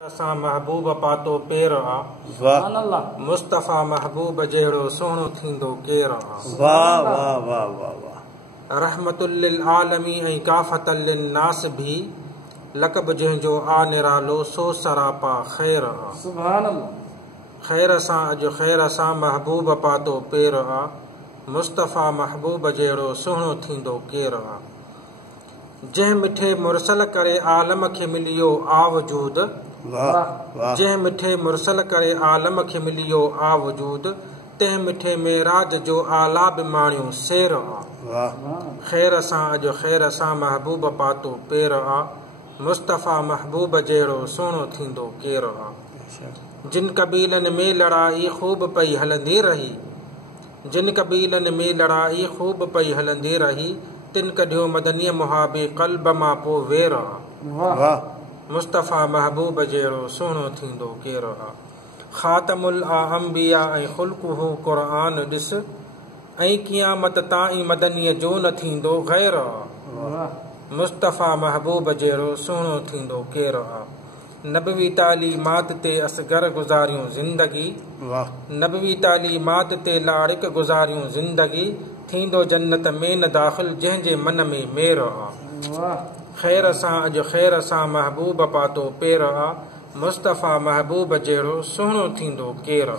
असां महबूब पातो पेर आ मुस्तफ़ा महबूब जहिड़ो सुहिणो थींदो केर आ। वाह वाह वाह वाह वाह। रहमतुल लिल आलमी ऐं काफ़तल लिन नास भी लक़ब जंहिंजो आ निरालो सो सरापा ख़ैर आ। सुभान अल्लाह। ख़ैर सां अॼु ख़ैर सां महबूब पातो पेर आ मुस्तफ़ा महबूब जहिड़ो सुहिणो थींदो केर आ। जंहिं मिठे मुरसल करे आलम खे मिलियो आ वजूद, जंहिं मिठे मुरसल करे आलम खे मिलियो आ वजूद, तंहिं मिठे मेराज जो आला बि माणियो सेर आ। ख़ैर सां अॼु ख़ैर सां महबूब पातो पेर आ मुस्तफ़ा महबूब जहिड़ो सुहिणो थींदो केर आ। जिन कबीलनि में लड़ाई ख़ूब पई हलंदी रही, जिन कबीलनि में लड़ाई ख़ूब पई हलंदी रही, तिन कढियो मदनीअ मुहाबे क़ल्ब मां पोइ वेर आ। मुस्तफ़ा महबूब जहिड़ो सुहिणो थींदो केर आ। ख़ातमुल अंबिया ऐं ख़ुल्क़ुहु क़ुरान ॾिस, ऐं क़ियामत ताईं मदनीअ जो न थींदो ग़ैर आ। मुस्तफ़ा महबूब जहिड़ो सुहिणो थींदो केर आ। नबवी तालीमात ते असगर गुज़ारियूं ज़िंदगी, नबवी तालीमात ते लाड़िक गुज़ारियूं ज़िंदगी, थींदो जन्नत में न दाख़िल जंहिंजे मन में मेर आ। ख़ैर सां अॼु ख़ैर सां महबूब पातो पेर आ मुस्तफ़ा महबूब जहिड़ो सुहिणो थींदो केर आ।